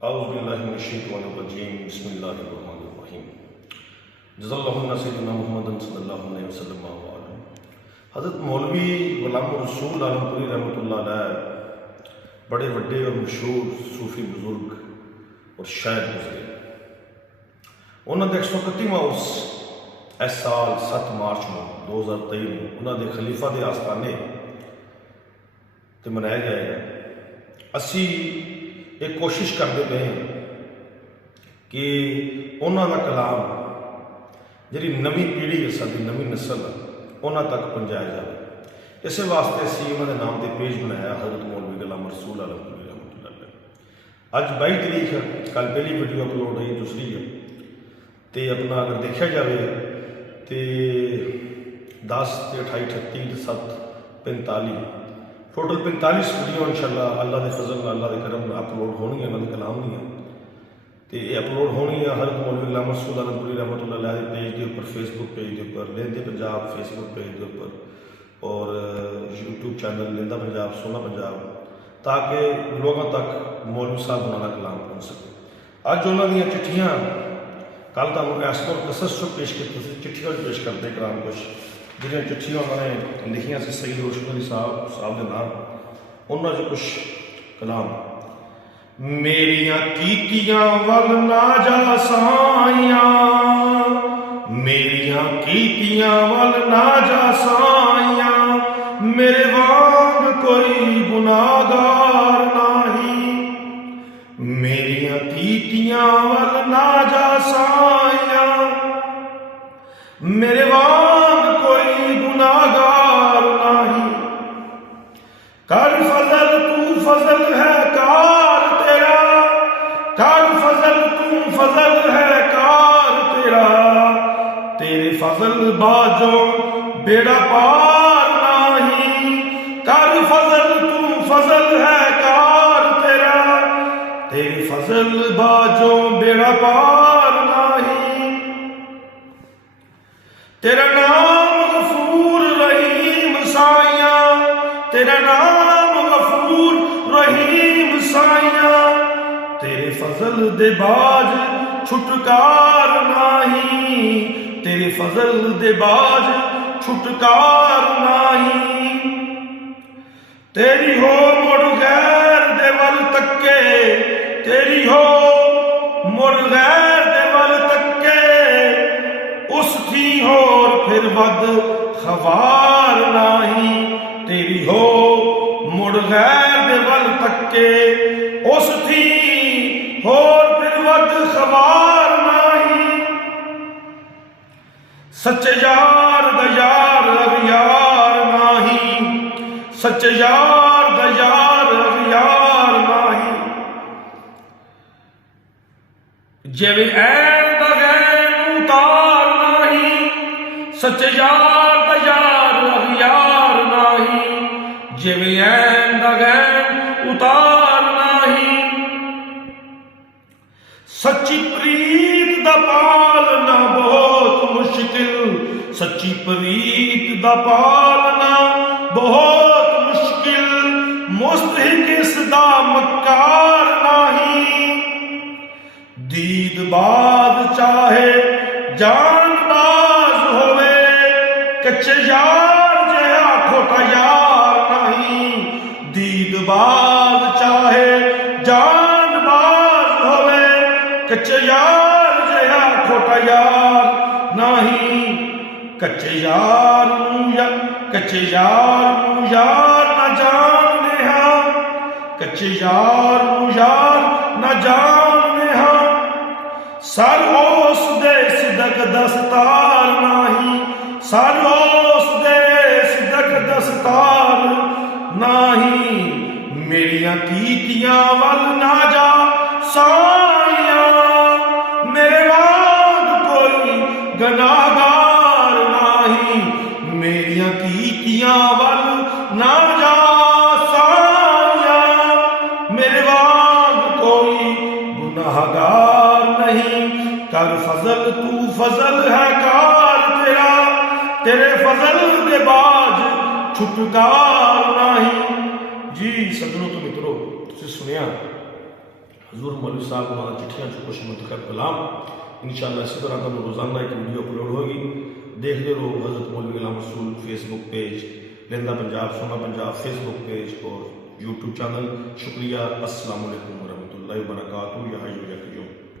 औज़ुबिल्लाहिमिनश्शैतानिर्रजीम बिस्मिल्लाहिर्रहमानिर्रहीम जज़ल्लाहुन्ना सय्यदना मुहम्मदन सल्लल्लाहु अलैहि वसल्लम। हज़रत मौलवी गुलाम रसूल आलमपुरी रहमतुल्लाह अलैह बड़े वड्डे और मशहूर सूफी बुजुर्ग और शायर गुजरे। उन्होंने 131वां उस इस साल 7 मार्च में 2023 में उन्होंने खलीफा के आस्थाने ते मनाया जाएगा। असी एक कोशिश करते पे कि उन्होंने कलाम जी नवी पीढ़ी है, साड़ी नवी नस्ल उन्होंने तक पहुँचाया जाए। इस वास्ते असी उन्होंने नाम से पेज बनाया हज़रत मौलवी गुलाम रसूल आलमपुरी रहमतुल्लाह अलैह। अज 22 तारीख है, कल पहली वीडियो अपलोड हुई, दूसरी है तो अपना अगर देखा जाए तो 10 से 28 38 7 45 टोटल 45 वीडियो इंशाअल्लाह अल्लाह के फजल अल्लाह के करम अपलोड होनी है। उन्होंने कलाम दी तो ये अपलोड होनी है हज़रत मौलवी गुलाम रसूल आलमपुरी रहमतुल्लाह अलैह पेज के उपर, फेसबुक पेज के उपर, लेंदे पंजाब फेसबुक पेज के उपर और यूट्यूब चैनल लेंदा पंजाब सोना पंजाब, ताकि लोगों तक मौलवी साहब उन्होंने कलाम पहुँच सके। अज उन्होंने चिट्ठियाँ कल तुम ऐसो कसस चो पेश की चिट्ठियाँ पेश करते कलाम कुछ जिन्हें चिट्ठियाँ उन्होंने लिखिया से सईद रोशन अली साहब के नाम, उन्होंने कुछ कलाम। मेरिया कीतियां वल ना जा साइया, मेरिया कीतियां वल ना जा साइया, मेरे वांग कोई गुनाहगार नहीं। मेरिया कीतियां वल ना जा साइया, मेरे वांग कोई गुनाहगार नहीं। कर फजल तू फजल है कार तेरा, कर फजल तू फजल है कार तेरा, तेरे फजल बाजो बेड़ा पार नहीं। कर फजल तू फजल है कार तेरा, तेरे फजल बाजो बेड़ा पार नहीं। तेरा नाम गफूर रहीम साइया, तेरा नाम गफूर रहीम साइया, तेरे फजल दे बाज छुटकार नहीं। तेरे फजल दे बाज छुटकार नहीं। तेरी हो मुड़ गैर दे वल तक्के, तेरी हो मुड़ गैर दे वल तक्के, उस थी होर फिर वद खवार नहीं। तेरी हो मुड़ गैर दे वल तक्के, उस थी होर फिर वद खवार नहीं। सच्चे यार दा यार अगियार नहीं, सच्चे यार दा यार अगियार नहीं। जेवे ऐन दा गैन उतार नहीं, सच्चे यार दा यार अगियार नहीं। जेवे ऐन दा गैन उतार नहीं। सच्ची प्रीत दा पालना बहुत मुश्किल, सच्ची प्रीत दा पालना बहुत मुश्किल, मुस्तहिक इसदा मक्कार नहीं। दीद बाद चाहे जान बाज होवे, कच्चे यार जया खोटा यार नहीं। दीद बाद चाहे जान बाज होवे, कच्चे यार जया खोटा यार नहीं। कच्चे यार कच्चे यार यार न जानने हाँ, कच्चे यार यार न जानने हाँ। सर उस दे सिदक दस्तार नहीं, सर उस दे सिदक दस्तार नहीं। मेरिया कीतियां वल ना जा साइया, मेरे वांग कोई गुनाहगार नहीं। मेरिया कीतियां वल ना जा साइया, मेरे वांग कोई गुनाहगार नहीं। कर फजल तू फजल है कार तेरा, तेरे फजल दे बाज छुटकार नहीं। जी सज्जनों तो मित्रों, तुसीं सुनिया हजूर मौलवी साहब हमारा चिट्ठियाँ जो कुछ मुंतखब कलाम इंशाअल्लाह इसी तरह का रोज़ाना एक वीडियो अपलोड होगी। देखते रहो हज़रत मौलवी गुलाम रसूल फेसबुक पेज, लेंदा पंजाब सोना पंजाब फेसबुक पेज और यूट्यूब चैनल। शुक्रिया। अस्सलाम वालेकुम रहमतुल्लाहि व बरकातहू। या हय्यू या क़य्यूम।